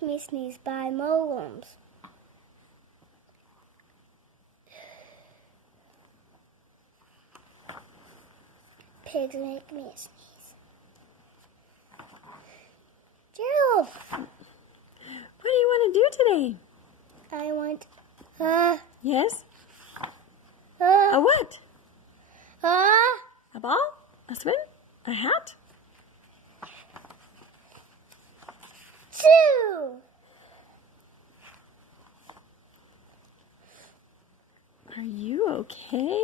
Make Me Sneeze by Willems. Pigs make me sneeze. Gerald! What do you want to do today? I want, Yes? A what? A ball? A swing? A hat? 2! Are you okay?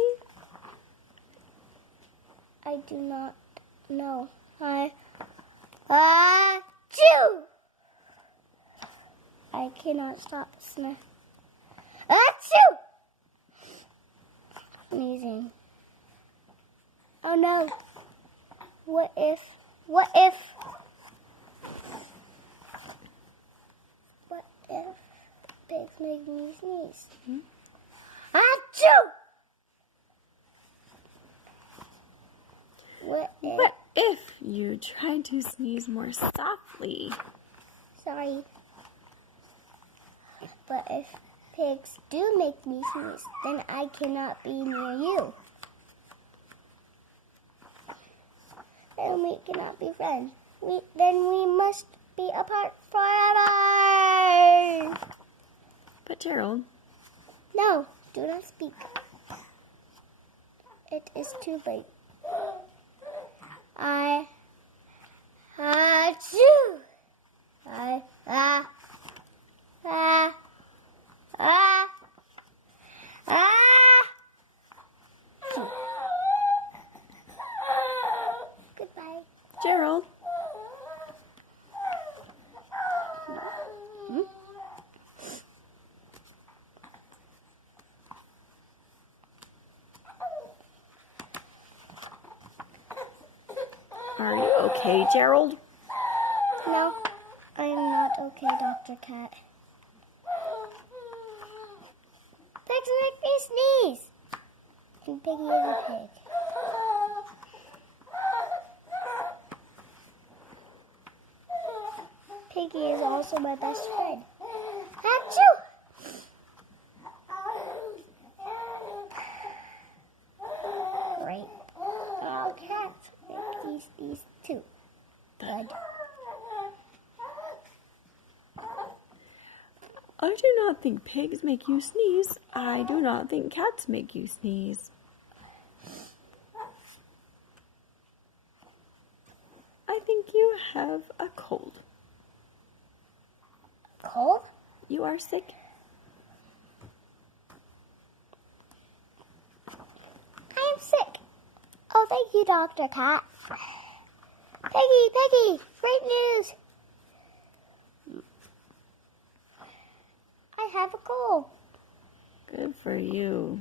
I do not know. 2! I cannot stop sneezing. Sneezing. Oh no. What if pigs make me sneeze? Achoo! What if you tried to sneeze more softly? Sorry. But if pigs do make me sneeze, then I cannot be near you. Then we cannot be friends. Then we must be apart forever. But Gerald, No, do not speak. It is too late. Achoo! Goodbye. Gerald, are you okay, Gerald? No, I am not okay, Dr. Cat. Pigs make me sneeze. And Piggy is a pig. Piggy is also my best friend. Achoo! Great. All cats make these too. Good. I do not think pigs make you sneeze. I do not think cats make you sneeze. I think you have a cold. Cold? You are sick. I'm sick. Oh, thank you, Dr. Cat. Peggy, great news. I have a cold. Good for you.